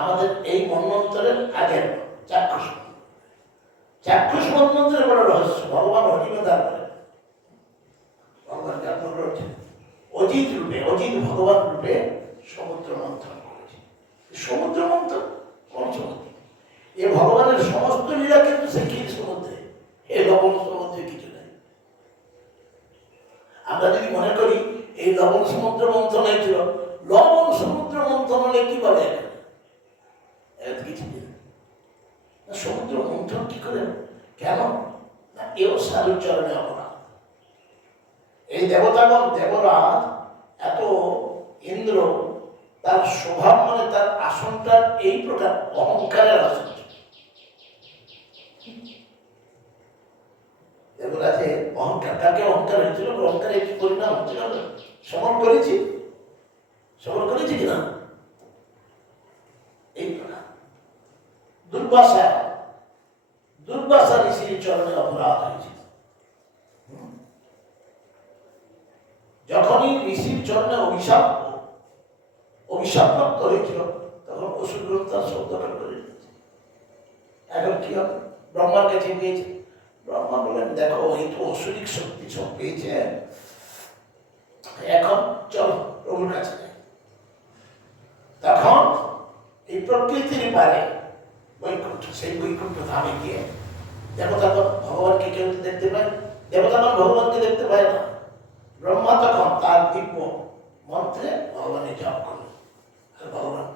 আমাদের এই মন্বন্তরের আগের চাক্ষুষ চাক্ষুষ মন্বন্তরের বড় রহস্য, ভগবান হরিমেদার বলেন ভগবান জ্ঞাপন রয়েছেন অজিত রূপে অজিত ভগবান রূপে সমুদ্র মন্থন করেছে। সমুদ্র মন্থন সমুদ্র এ ভগবানের সমস্ত লীলা কিন্তু সে ক্ষীর সমুদ্রে। এ লবণ সমুদ্রে কিছু নেই। আমরা যদি মনে করি, এই লবণ সমুদ্র মন্থন হয়েছিল, লবণ সমুদ্র মন্থন হলে কি বলে? এখানে? এর কিছু নেই। না, সমুদ্র মন্থন কি করে? কেন না, এও সাধুর চরণে অপরাধ। এই দেবতাগণ দেবরা এত ইন্দ্র, তার স্বভাব মানে তার আসনটার এই প্রকার অহংকারের আসন দেবরাজে অহংকার তাকে অহংকার হয়েছিল? অহংকারের পরিণাম হচ্ছিল? সমর করেছি। সমর করেছি কিনা এই প্রকার দুর্বাসা দুর্বাসা ঋষির চরণে অপরাধ হয়েছে হুম? যখনই ঋষির চরণে অভিশাপ অভিশাপ প্রাপ্ত হয়েছিল তখন অসুরগুলো তার শব্দটা করে দিয়েছে। এখন কি হবে? ব্রহ্মার কাছে গিয়েছে ব্রহ্মা বলেন দেখো এই তো অসুরিক শক্তি সব পেয়েছে। এখন চল, প্রভুর কাছে। তখন এই প্রকৃতির পারে বৈকুণ্ঠ, সেই বৈকুণ্ঠ ধামে গিয়ে দেবতাগণ ভগবানকে কেউ দেখতে পায়, দেবতাগণ ভগবানকে দেখতে পায় না। ব্রহ্মা তখন তার দিব্য মন্ত্রে ভগবানের জপ করল। ভগবান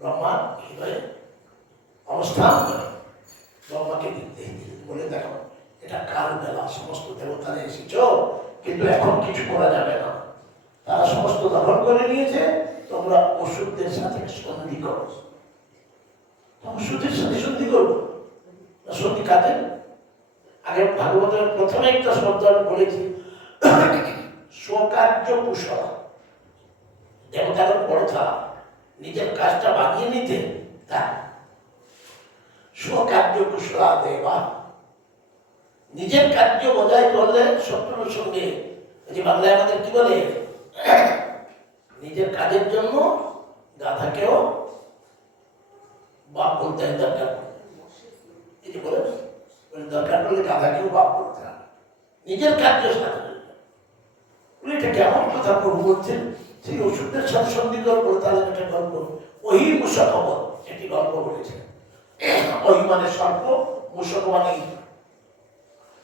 ব্রহ্মার হৃদয়ে অবস্থান করে। ব্রহ্মাকে বলে দেখো, এটা কার বেলা? সমস্ত দেবতারা এসেছ, কিন্তু এখন কিছু করা যাবে না। তারা সমস্ত দখল করে নিয়েছে, তোমরা ওষুধদের সাথে সন্ধি করো। ওষুধের সাথে সন্ধি করব সন্ধি কাদের আগে ভাগবতের প্রথমে একটা শব্দ আমি বলেছি, স্বকার্য কুশল। দেবতাগণ বড় থাকা। নিজের কাজটা বানিয়ে নিতে? তা। স্বকার্য কুশলা দেবা নিজের কার্য বজায় করলে শত্রুর সঙ্গে যে বাংলায় আমাদের কি বলে? নিজের কাজের জন্য গাধাকেও বাপ বলতে হয়, দরকার এই যে বলে দরকার পড়লে গাধাকেও বাপ বলতে হবে নিজের কার্য সাধন এটা কেমন কথা প্রভু বলছেন? সেই ওষুধের সাথে সন্ধি কর তাহলে একটা গল্প। ওই মুসা খবর একটি গল্প বলেছে। ওই মানে সর্প মুসক মানে।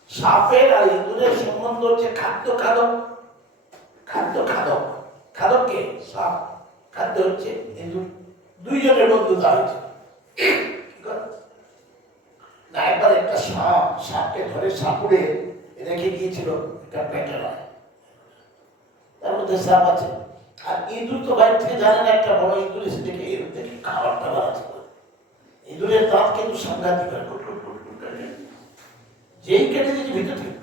সাপের আর ইঁদুরের সম্বন্ধ হচ্ছে খাদ্য খাদক। খাদ্য খাদক। খাদক কে? সাপ। খাদ্য হচ্ছে ইঁদুর। দুইজনের বন্ধুতা হয়েছে? না, একবার একটা সাপ, সাপকে ধরে সাপুড়ে রেখে গিয়েছিল, একটা পেটে নয় তার মধ্যে সাপ আছে। আর ইঁদুর তো বাইরে থেকে জানে না, একটা বড় ইঁদুর এসে দেখে এর দেখে খাবার টাবার আছে ইঁদুরের দাঁত কিন্তু সাংঘাতিক হয়। যেই কেটে দিয়েছে, ভিতর থেকে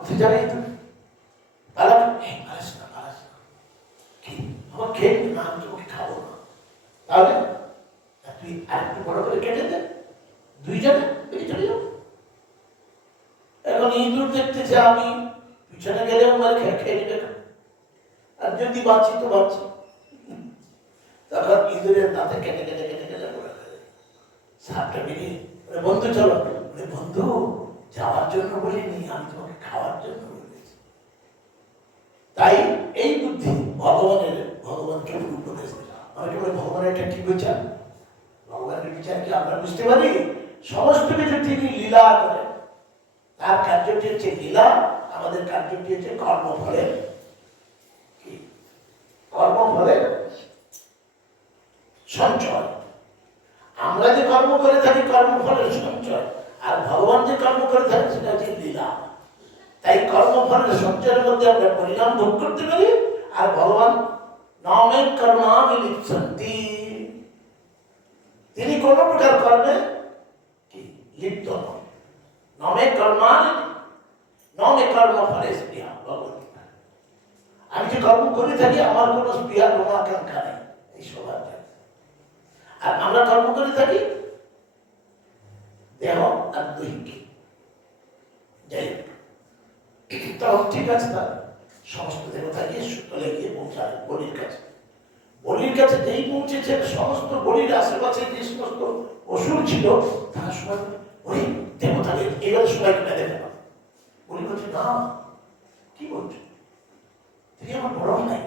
উঠে যায় যাবে ইঁদুর পালাবে এই পালাস না পালাস না কি আমার খেয়ে নে, না আমি তোমাকে খাব না তাহলে তা তুই আর একটু বড় করে কেটে দে দুইজনে বেরিয়ে চলে যাও এখন ইঁদুর দেখতেছে আমি পিছনে গেলেও আমার খেয়ে খেয়ে নেবে আর যদি বাঁচি তখন ইঁদুরের দাঁতে কেটে কেটে কেটে কেটে গেছে। সাপটা বেরিয়ে বন্ধু, চলো। বন্ধু, যাওয়ার জন্য বলিনি, আমি তোমাকে খাওয়ার জন্য বলেছি। তাই এই বুদ্ধি ভগবানের, ভগবানকে উপদেশ দিলাম। আমাকে বলে, ভগবানের এটা কি বিচার? ভগবানের বিচার কি আমরা বুঝতে পারি? সমস্ত কিছু তিনি লীলা করেন। তার কার্যটি হচ্ছে লীলা, আমাদের কার্যটি হচ্ছে কর্মফলের কর্মফলের সঞ্চয়। আমরা যে কর্ম করে থাকি, কর্মফলের সঞ্চয়। আর ভগবান যে কর্ম করে থাকেন, সেটা হচ্ছে লীলা। তাই কর্মফলের সঞ্চয়ের মধ্যে আমরা পরিণাম ভোগ করতে পারি, আর ভগবান নামে কর্মামি লিপ্সন্তি তিনি কোন প্রকার কর্মে কি? লিপ্ত নমে কর্মানি নমে কর্ম ফলে স্পৃহা ভগবদ্গীতা আমি যে কর্ম করে থাকি, আমার কোনো স্পৃহা, কোনো আকাঙ্ক্ষা নেই এই স্বভাব আর আমরা কর্ম করে থাকি, দেহ আর দৈহিক। যাই হোক। ঠিক আছে তার। সমস্ত দেবতা গিয়ে চলে গিয়ে পৌঁছায় বলির কাছে। বলির কাছে যেই পৌঁছেছে, সমস্ত বলির আশেপাশে যে সমস্ত অসুর ছিল, তারা সবাই ওই দেবতাদের এবার সবাইকে মেরে দেওয়া বলি বলছে, না, কি বলছো? তিনি আমার বড় ভাই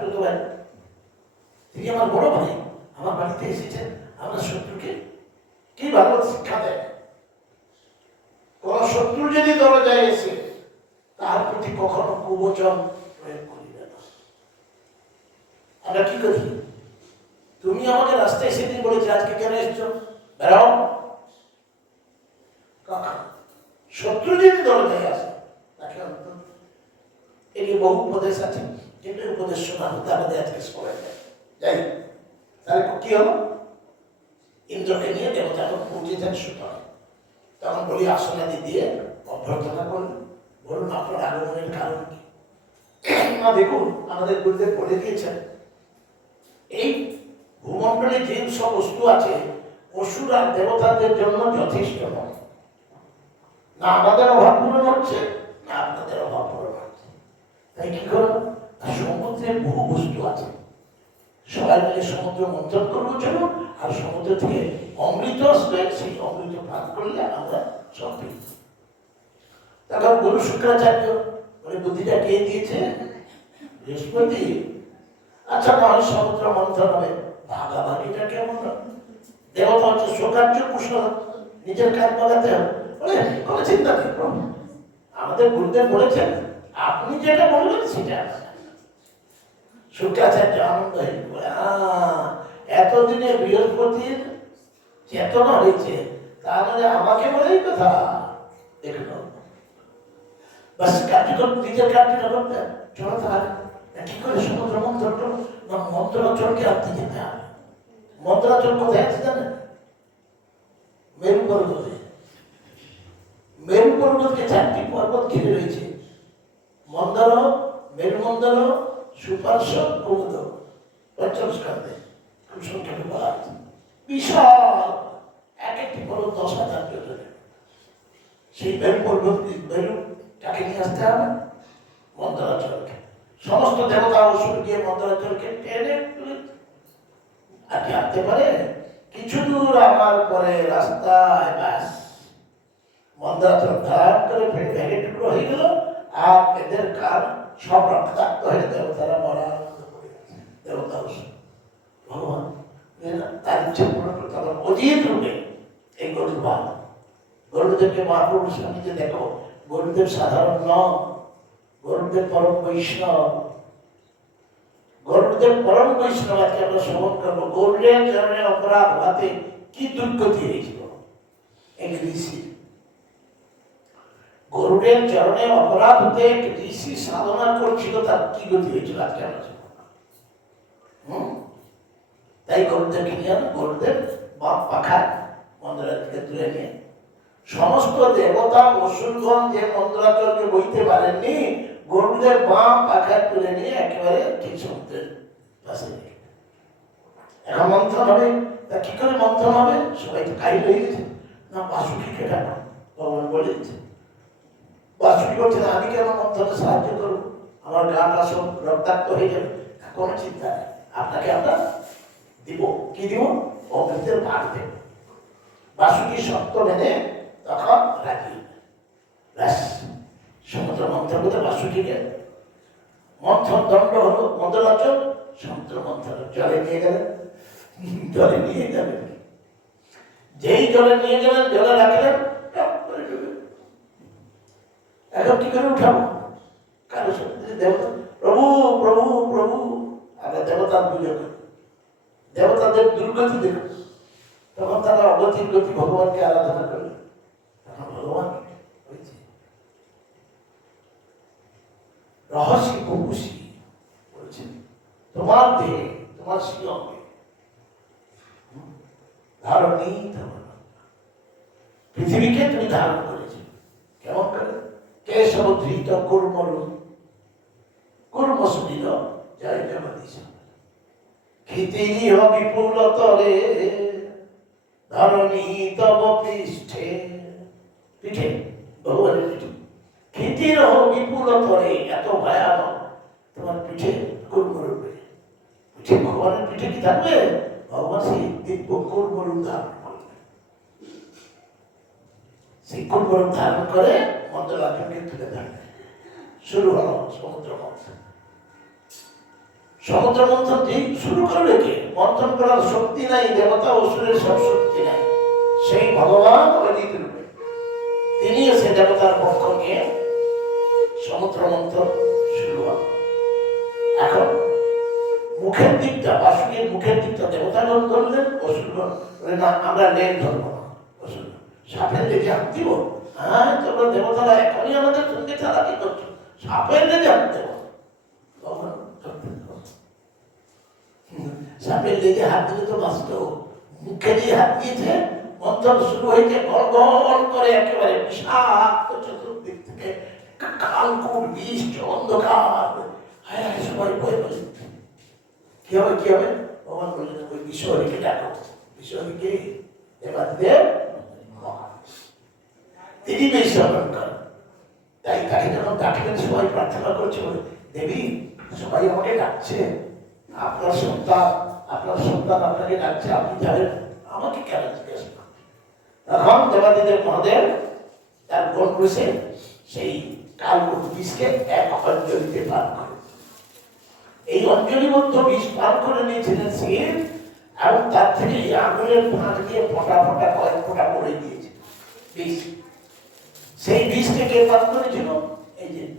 তো ভাই। তিনি আমার বড় ভাই। আমার বাড়িতে এসেছেন। আমরা শত্রুকে কি ভালো শিক্ষা দেয়? কোন শত্রু যদি দরজায় এসে তার প্রতি কখনো কুবচন প্রয়োগ করিবে না। আমরা কি করি? তুমি আমাকে রাস্তায় সেদিন বলেছি আজকে কেন এসছো? বেড়াও। শত্রু যদি দরজায় আসে, তাকে অন্তত যে বহু উপদেশ আছে। কিন্তু উপদেশ শোনা হতে আমাদের আজকে যায় যাই তাহলে কি হলো? ইন্দ্রকে নিয়ে দেবতা যখন পৌঁছেছেন সুতরাং তখন বলি আসনাদি দিয়ে অভ্যর্থনা করলেন বলুন, আপনার আগমনের কারণ কি? না দেখুন, আমাদের গুরুদেব বলে দিয়েছেন, এই ভূমণ্ডলে যে সব বস্তু আছে, অসুর আর দেবতাদের জন্য যথেষ্ট নয়। না আমাদের অভাব পূরণ হচ্ছে, না আপনাদের অভাব পূরণ তাই কি করো? না সমুদ্রে বহু বস্তু আছে। সবাই মিলে সমুদ্র মন্থন করব চলুন আর সমুদ্র থেকে অমৃত আসবে সেই অমৃত পান করলে আমরা যাব। তখন গুরু শুক্রাচার্য, বলে, বুদ্ধিটা কে দিয়েছে? বৃহস্পতি। আচ্ছা তাহলে সমুদ্র মন্থন হবে। ভাগাভাগিটা কেমন? দেবতা হচ্ছে শোকার্য কুশল, নিজের কাজ বাগাতে হবে। বলে, কোনো চিন্তা নেই আমাদের গুরুদেব বলেছেন আপনি যেটা বলবেন সেটা। শুক্রাচার্য আনন্দ এতদিনে বৃহস্পতির চেতনা হয়েছে, তাহলে আমাকে বলেই কথা। দেখুন, বাস কার্যকর নিজের কার্যটা করতে চলো তাহলে কি করে সমুদ্র না, মন্ত্রাচলকে আনতে যেতে হবে। মন্ত্রাচল কোথায় আছে জানেন? মেরু পর্বতে মেরু পর্বতকে চারটি পর্বত ঘিরে রয়েছে। মন্দার মন্দার সুপার্শ্ব কুমুদ পঞ্চম বিশাল! এক একটি নিয়ে আসতে হবে। সমস্ত দেবতা পারে। কিছু দূর আমার পরে রাস্তায় মন্দারাচল ধারাম করে ফেটে ভেঙে টুকরো হয়ে গেল। আর এদের কার সব রক্তাক্ত হয়ে দেবতারা মরা। দেবতা ভগবান তার ইচ্ছে পূরণ করতে হবে। অজিত রূপে এই গরুর গরুদেবকে মহাপুরুষ যে দেখো, গরুদেব সাধারণ নন, গরুদেব পরম বৈষ্ণব। গরুদেব পরম বৈষ্ণব আজকে আমরা শ্রবণ করব। গরুদের চরণে অপরাধ হাতে কি দুর্গতি হয়েছিল? ঋষি গরুদের চরণে অপরাধ হতে ঋষি সাধনা করছিল তার কি গতি হয়েছিল আজকে হুম? তাই গরুদেবকে নিয়ে আনো, গরুদেব বাপ পাখায় মন্দিরের থেকে তুলে নিয়ে। সমস্ত দেবতা অসুরগণ যে মন্ত্রাচলকে বইতে পারেননি গরুদের বাম পাখায় তুলে নিয়ে একেবারে ঠিক সমুদ্রের পাশে। এখন মন্থন হবে তা কি করে মন্থন হবে? সবাই তো কাই হয়ে গেছে। না বাসুকিকে ডাকো ভগবান বলে দিচ্ছে বাসুকি বলছে না আমি কেন মন্থনে সাহায্য করব? আমার গাটা সব রক্তাক্ত হয়ে যাবে। কোনো চিন্তা নেই। আপনাকে আমরা দিব। কি দিব? অমৃতের ভাগ দেব। বাসুকি সত্য মেনে তখন রাখি ব্যাস, সমুদ্র মন্থন করতে বাসুকিকে। মন্থন দণ্ড হলো মন্ত্রাচল সমুদ্র মন্থন জলে নিয়ে গেলেন জলে নিয়ে যাবেন যেই জলে নিয়ে গেলেন জলে রাখলেন। এখন কি করে উঠাবো। কারও দেবতা, প্রভু প্রভু প্রভু। আমরা দেবতার পুজো করি। দেবতাদের দুর্গতি দেখুন তখন তারা অগতির গতি ভগবানকে আরাধনা করলেন তখন ভগবান হয়েছে রহস্য বপুষি বলছেন, তোমার দেহে, তোমার শিরকে ধারণী তোমার। পৃথিবীকে তুমি ধারণ করে কেশব ধৃত কুর্মরু কুর্ম সুনীল জয় জগদীশ ক্ষিতিহ বিপুল তরে, ধরণী তব পৃষ্ঠে। পিঠে, ভগবানের পিঠে। ক্ষিতির বিপুল তরে, এত ভয়ানক তোমার পিঠে কুর্ম রূপে। পিঠে ভগবানের পিঠে কি থাকবে? ভগবান সেই দিব্য কোরবরূপ ধারণ করবে। সেই কোরবরূপ ধারণ করে মন্ত্ররাজনকে তুলে শুরু হলো সমুদ্র মন্থন সমুদ্র মন্থন যে শুরু করবে কে? মন্থন করার শক্তি নাই দেবতা অসুরের সব শক্তি নাই। সেই ভগবান রূপে তিনি এসে দেবতার পক্ষ নিয়ে সমুদ্র মন্থন শুরু হলো। এখন মুখের দিকটা বাসুকের মুখের দিকটা দেবতাগণ ধরলেন বলে, আমরা লেন ধরবো না অসুর সাপের লেগে হাত হ্যাঁ তোমরা দেবতারা এখনই আমাদের সঙ্গে চালাকি করছ। সাপের লেগে হাত দেব। সাপের লেগে হাত দিলে তো বাঁচত। মুখে দিয়ে হাত দিয়েছে, মন্থন শুরু হয়েছে, গল করে একেবারে বিষাক্ত চতুর্দিক থেকে কালকুট বিষ অন্ধকার। হ্যাঁ সবাই ভয় বলে কি হবে কি হবে? ভগবান বললেন, ওই বিশ্বহরিকে ডাকো। বিশ্বহরিকে এবার দেব। তিনি বিশ্বরণ করেন তাই তাকে যখন ডাকলেন সবাই প্রার্থনা করছে দেবী, সবাই আমাকে ডাকছে। আপনার সন্তান আপনার সন্তান আপনাকে ডাকছে, আপনি যাবেন আমাকে কেন জিজ্ঞেস করেন? তখন দেবাদিদেব মহাদেব তার গোল বসে সেই কালকুট বিষকে এক অঞ্জলিতে পান করে এই অঞ্জলিবদ্ধ বিষ পান করে নিয়েছিলেন শিব এবং তার থেকে আঙুলের ফাঁক দিয়ে ফোটা ফোটা কয়েক ফোটা করে দিয়েছে বিষ সেই বিষকে কে পান করেছিল? এই যে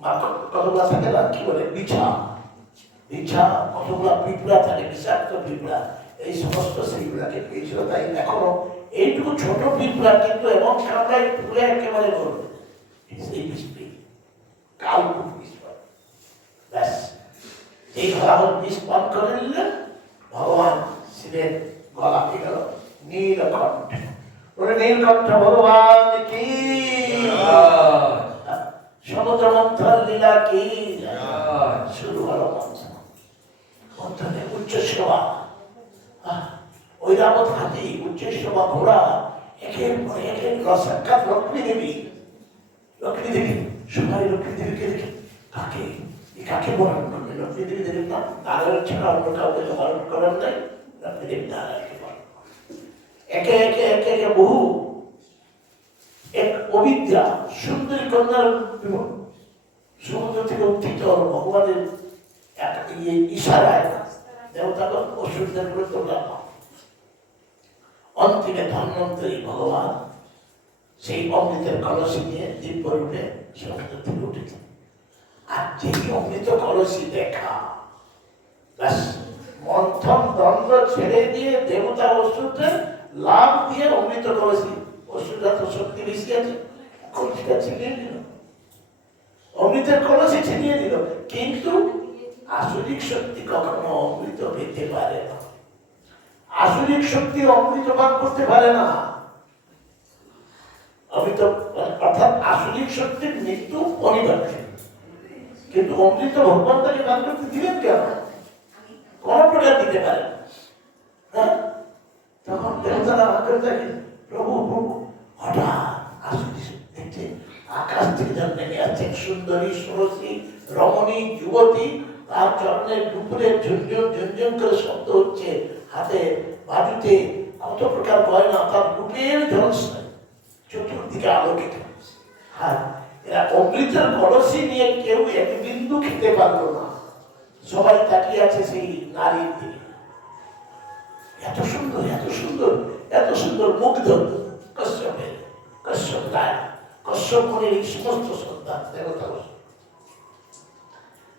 বা কত- কতগুলা থাকে না? কি বলে? বিছা। বিছা, কতগুলা পিঁপড়া থাকে? বিষাক্ত পিঁপড়া। এই সমস্ত সেইগুলাকে পেয়েছিল। তাই এখনও এইটুকু ছোট পিঁপড়া কিন্তু এবং কামড়ায় পুরে একেবারে বলবে সেই বিষ পেয়ে কালকুট ব্যাস। এই হলাহল বিষ পান করে নিলেন ভগবান শিবের গলা হয়ে গেল। নীলকণ্ঠ। বলে নীলকণ্ঠ ভগবান কি? সমুদ্র মন্থন লীলা কি? শুরু হলো মন্থন। মন্থনে উচ্চ সেবা আহ, ঐরাবত হাতি উচ্চ সেবা ঘোড়া একের পর একের রসাক্ষাৎ লক্ষ্মী দেবী। লক্ষ্মী দেবী সবাই লক্ষ্মী দেবীকে দেখে কাকে? কাকে বরণ করবে? লক্ষ্মী দেবী দেবী না নারায়ণ ছাড়া অন্য কাউকে বরণ করেন নাই। লক্ষ্মী দেবী করেন। একে একে একে একে বহু। এক অবিদ্যা, সুন্দরী কন্যার সমুদ্র থেকে উত্থিত হল ভগবানের ইয়ে ইশারায় দেবতাগণ করে তোমরা অন্তিমে ধন্বন্তরী ভগবান সেই অমৃতের কলসি নিয়ে দিব্য রূপে সমুদ্র থেকে উঠেছে। আর যেই অমৃত কলসি দেখা, ব্যাস, মন্থন দ্বন্দ্ব ছেড়ে দিয়ে দেবতা অসুরদের লাভ দিয়ে অমৃত তো শক্তি বেশি আছে। পারে পারে অর্থাৎ শক্তির মৃত্যু অনিবার্য। কিন্তু অমৃত ভগবান তাকে দান করতে দিলেন কেন? কোন প্রকার দিতে পারেন হ্যাঁ? তখন দেবতারা আমাকে থাকে প্রভু প্রভু, হঠাৎ আসলে আকাশ থেকে যেন নেমে আসছে সুন্দরী, সুরসী, রমণী, যুবতী, তার চরণের দুপুরে ঝুনঝুন ঝুনঝুন করে শব্দ হচ্ছে, হাতে বাজুতে কত প্রকার গয়না, তার রূপের ঝলসায় চতুর্দিকে আলোকিত আর এরা অমৃতের কলসি নিয়ে কেউ এক বিন্দু খেতে পারল না। সবাই তাকিয়ে আছে সেই নারীর এত সুন্দর এত সুন্দর এত সুন্দর মুগ্ধ। কশ্যপের কশ্যপ রায় কশ্যপ মনের এই সমস্ত সন্তান, দেবতা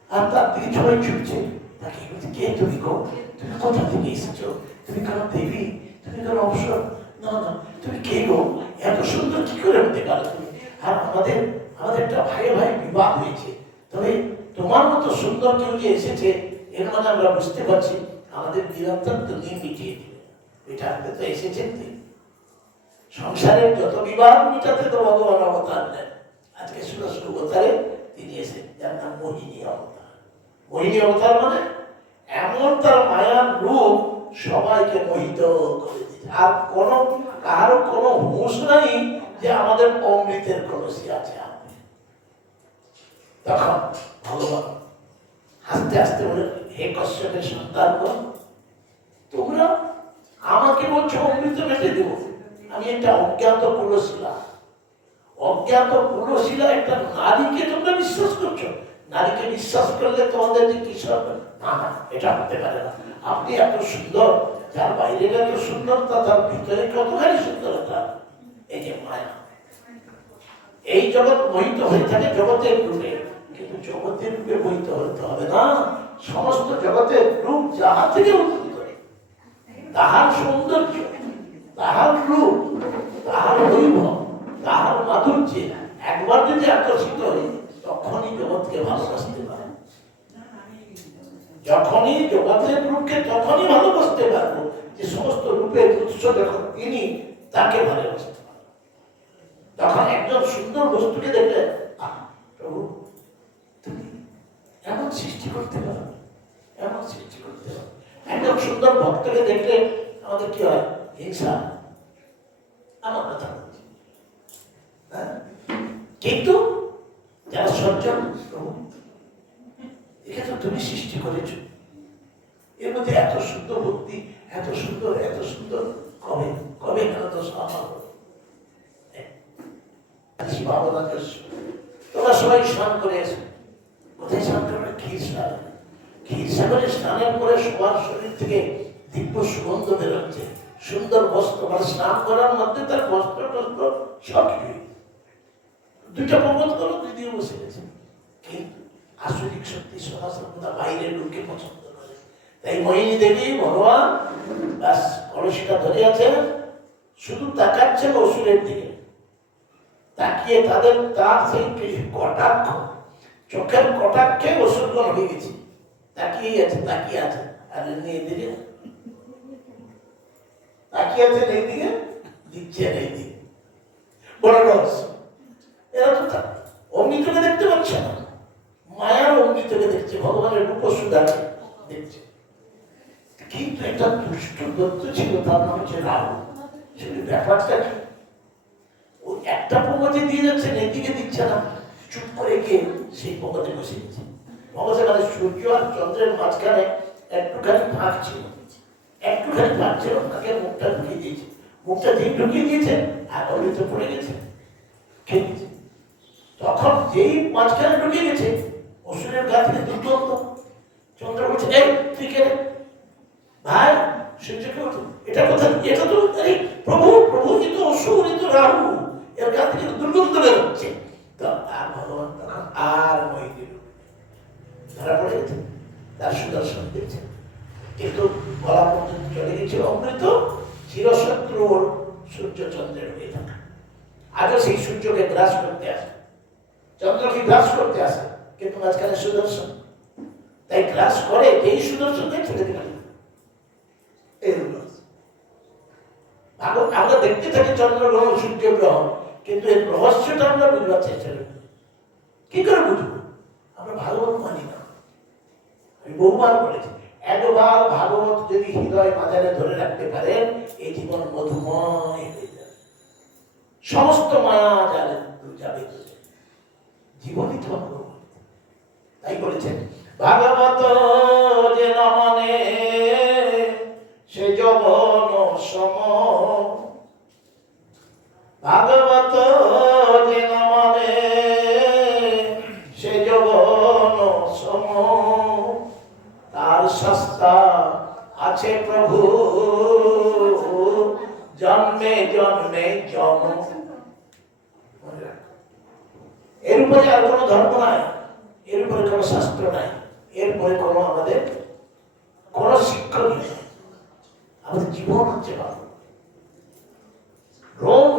আর তার দিকে সবাই ছুটছে। তাকে কে তুমি গো? তুমি কোথা থেকে এসেছ? তুমি কেন দেবী? তুমি কেন অবসর? না না, তুমি কে গো? এত সুন্দর কি করে হতে পারো তুমি? আর আমাদের আমাদের একটা ভাই ভাই বিবাহ হয়েছে। তবে তোমার মতো সুন্দর কেউ যে এসেছে, এর মানে আমরা বুঝতে পারছি আমাদের নিরন্তর তো নিয়ে মিটিয়ে দিবে এটা আপনি তো এসেছেন তিনি। সংসারের যত বিবাহ মিটাতে তো ভগবান অবতার নেন। আজকে শুরু অবতারে তিনি এসে যার নাম মোহিনী অবতার। মোহিনী অবতার মানে এমন তার মায়ার রূপ সবাইকে মোহিত করে দিচ্ছে আর কোনো কারও কোনো হুঁশ নাই যে আমাদের অমৃতের কলসি আছে তখন ভগবান আস্তে আস্তে বলে হে কশ্যপের সন্তান তোমরা আমাকে বলছো অমৃত বেঁচে দেবো। আমি একটা অজ্ঞাত কুলশিলা অজ্ঞাত কুলশিলা একটা নারীকে তোমরা বিশ্বাস করছ? নারীকে বিশ্বাস করলে তোমাদের যে কিশোর না না, এটা হতে পারে না। আপনি এত সুন্দর, যার বাইরে এত সুন্দরতা তার ভিতরে কতখানি সুন্দরতা? এই যে মায়া। এই জগৎ মোহিত হয়ে থাকে জগতের রূপে। কিন্তু জগতের রূপে মোহিত হতে হবে না। সমস্ত জগতের রূপ যাহা থেকে উদ্ভূত তাহার সৌন্দর্য, তাহার রূপ, তাহার বৈভব, তাহার মাধুর্যে একবার যদি আকর্ষিত হই, তখনই জগৎকে ভালোবাসতে পারে যখনই জগতের রূপকে তখনই ভালোবাসতে পারব যে সমস্ত রূপের উৎস যখন তিনি তাকে ভালোবাসতে তখন একজন সুন্দর বস্তুকে দেখলে প্রভু, তুমি এমন সৃষ্টি করতে পারো এমন সৃষ্টি করতে পারো একজন সুন্দর ভক্তকে দেখলে আমাদের কি হয়? হিংসা। আমার কথা বলছি। হ্যাঁ? কিন্তু যারা সজ্জন তো তুমি সৃষ্টি করেছ। এর মধ্যে এত সুন্দর ভক্তি, এত সুন্দর এত সুন্দর কবে? কবে? কেন তো আমার তোমরা সবাই স্নান করে এসো। কোথায় স্নান করবে? ক্ষীর স্নান ক্ষীর সাগরে স্নানের পরে সবার শরীর থেকে দিব্য সুগন্ধ বেরোচ্ছে। সুন্দর বস্ত্র মানে স্নান করার মধ্যে তার বস্ত্র টস্ত্র সব দুইটা পর্বত করো দুই বসে গেছে। কিন্তু আসরিক সত্যি সদাসর্বদা বাইরের লোককে পছন্দ করে। তাই মোহিনী দেবী, ভগবান, ব্যাস, কলসিটা ধরে আছে। শুধু তাকাচ্ছেন অসুরের দিকে। তাকিয়ে তাদের তার সেই কটাক্ষ, চোখের কটাক্ষে অসুরগণ হয়ে গেছে। আছে তাকিয়ে আছে আর তাকিয়ে আছেন এইদিকে দিচ্ছেন এইদিকে বড় রহস্য এরা তো তা- অমৃতকে দেখতে পাচ্ছে না মায়ার অমৃতকে দেখছে ভগবানের দেখছে কিন্তু একটা দুষ্ট দত্ত ছিল তার নাম হচ্ছে রাহু ব্যাপারটা কি ও একটা পঙ্গতে দিয়ে যাচ্ছে এদিকে দিচ্ছে না চুপ করে গিয়ে সেই পঙ্গতে বসে গেছে মানে সূর্য আর চন্দ্রের মাঝখানে একটুখানি ফাঁক ছিল। একটুখানি ফাঁক ছিল ওনাকে মুখটা ঢুকিয়ে দিয়েছে। মুখটা দিয়ে ঢুকিয়ে দিয়েছে, আর অমৃত পড়ে গেছে, খেয়ে গেছে তখন যেই মাঝখানে ঢুকে গেছে, অসুরের গা থেকে দুর্গন্ধ চন্দ্র বলছে, এই, তুই কে ভাই সূর্যকে ওঠো এটা কথা এটা তো, আরে, প্রভু প্রভু এ তো অসুর, এ তো রাহু। এর গা থেকে দুর্গন্ধ বেরোচ্ছে। তো আর ভগবান আর মই দিল ধরা পড়ে গেছে তার সুদর্শন দিয়েছে কিন্তু গলা পর্যন্ত চলে গেছিল অমৃত চিরশত্রু ওর সূর্য চন্দ্রের হয়ে থাকা। আগে সেই সূর্যকে গ্রাস করতে আসে। চন্দ্রকে গ্রাস করতে আসে, কিন্তু মাঝখানে সুদর্শন। তাই গ্রাস করে, এই দিলাম এই হলো। ভাগবত আমরা দেখতে থাকি চন্দ্রগ্রহণ সূর্য গ্রহণ কিন্তু এর রহস্যটা আমরা বুঝবার চেষ্টা করি কি করে বুঝব? আমরা ভাগবত মানি আমি বহুবার বলেছি একবার ভাগবত যদি হৃদয় বাজারে ধরে রাখতে পারেন এই জীবন মধুময় হয়ে যাবে। সমস্ত মায়া যাবে যাবে। জীবনই তো তাই বলেছেন, ভাগবত কোনো নেই। আমাদের জীবন হচ্ছে ভালো।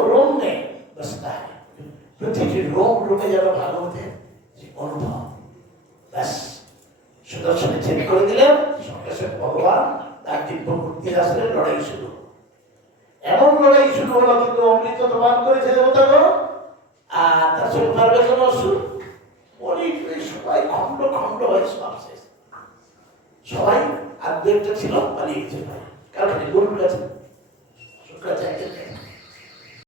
রোম নেই বসতা है প্রতিটি রোম রোমে ভাগবতের যে অনুভব। ব্যাস, সুদর্শনে ছেদ করে দিলেন সঙ্গে সঙ্গে ভগবান তার দিব্য মূর্তির আসলে লড়াই শুরু। এমন লড়াই শুরু হলো কিন্তু অমৃত পান করেছে দেবতাগণ। আর তার সঙ্গে পারবে কোন অসুর। অনেক সবাই খণ্ড খণ্ড হয়ে সব শেষ। সবাই আর দু একটা ছিল পালিয়ে গেছে। কারণ গরুর কাছে শুক্রাচার্যের